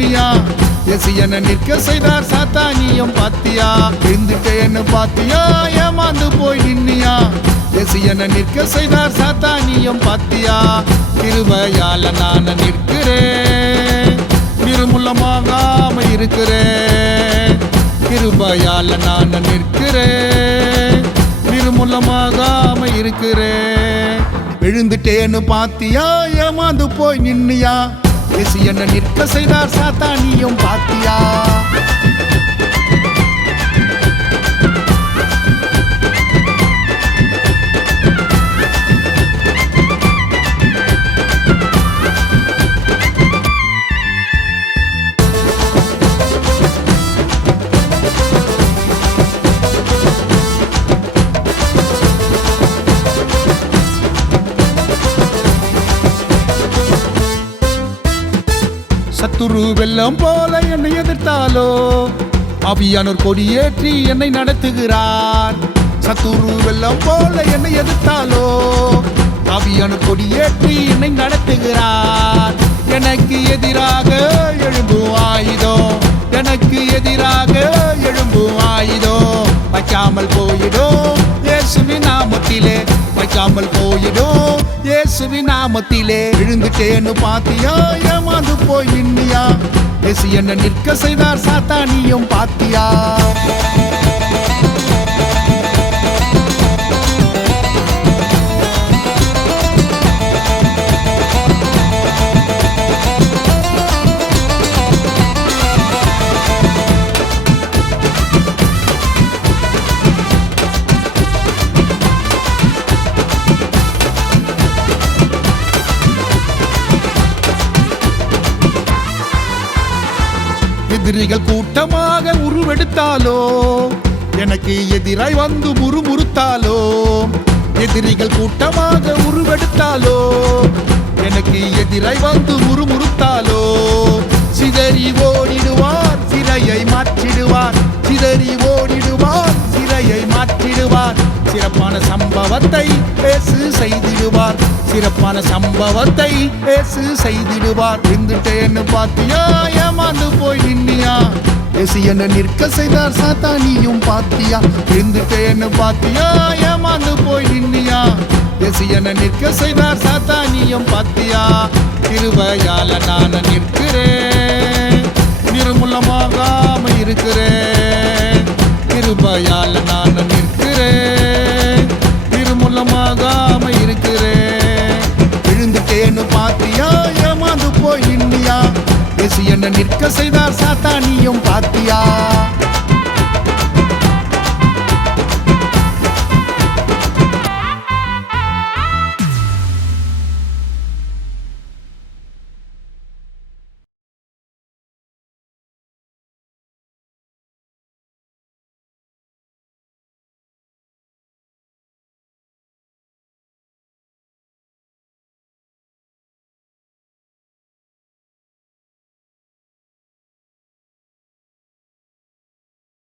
நின்னியா இயேசு என்ன நிற்க செய்தார் சாத்தானியும் பாத்தியா விழுந்துட்டேன்னு பாத்தியா ஏமாந்து போய் நின்னியா இயேசு என்ன நிற்க செய்தார் சாத்தானியும் பாத்தியா கிருபையால நான் நிற்கிறேன் நிர்மூலமாகாம இருக்கிறேன் கிருபையால நான் நிற்கிறேன் நிர்மூலமாகாம இருக்கிறேன் விழுந்துட்டேன்னு பாத்தியா ஏமாந்து போய் நின்னியா இயேசு என்ன நிற்க செய்தார் சாத்தானியும் பாத்தியா சத்துரு வெள்ளம் போல என்னை எதிர்த்தாலோ ஆவியானோர் கொடியேற்றி என்னை நடத்துகிறார் சத்துரு வெள்ளம் போல என்னை எதிர்த்தாலோ ஆவியானோர் கொடியேற்றி என்னை நடத்துகிறார் எனக்கு எதிராக எழும்பும் ஆயுதம் எனக்கு எதிராக எழும்பும் ஆயுதம் வைக்காமல் போயிடும் இயேசுவின் நாமத்திலே வைக்காமல் போயிடும் இயேசுவின் நாமத்திலே விழுந்துட்டேன்னு பாத்தியா ஏமாந்து போய் நின்னியா இயேசு என்ன நிற்க செய்தார் சாத்தானியும் பாத்தியா எதிரிகள் கூட்டமாக உருவெடுத்தாலோ எனக்கு எதிராய் வந்து முறுமுறுத்தாலோ எதிரிகள் கூட்டமாக உருவெடுத்தாலோ எனக்கு எதிராய் வந்து முறுமுறுத்தாலோ சிதறி ஓடிடுவார் சிறையை மாற்றிடுவார் சிதறி ஓடிடுவார் சிறையை மாற்றிடுவார் சிறப்பான சம்பவத்தை இயேசு செய்திடுவார் சிறப்பான சம்பவத்தை இயேசு செய்திடுவார் விழுந்துட்டேன்னு பாத்தியா ஏமாந்து போய் நின்னியா இயேசு என்ன நிற்க செய்தார் சாத்தானியும் பாத்தியா விழுந்துட்டேன்னு பாத்தியா ஏமாந்து போய் நின்னியா இயேசு என்ன நிற்க செய்தார் சாத்தானியும் பாத்தியா கிருபையால நான் நிற்கிறேன் நிர்மூலமாகாம இருக்கிறேன் கிருபையால நான் நிற்கிறேன் நிர்மூலமாகாம இருக்கிறேன் விழுந்துட்டேன்னு பாத்தியா ஏமாந்து போய் நின்னியா இயேசு என்ன நிற்க செய்தார் சாத்தானியும் பாத்தியா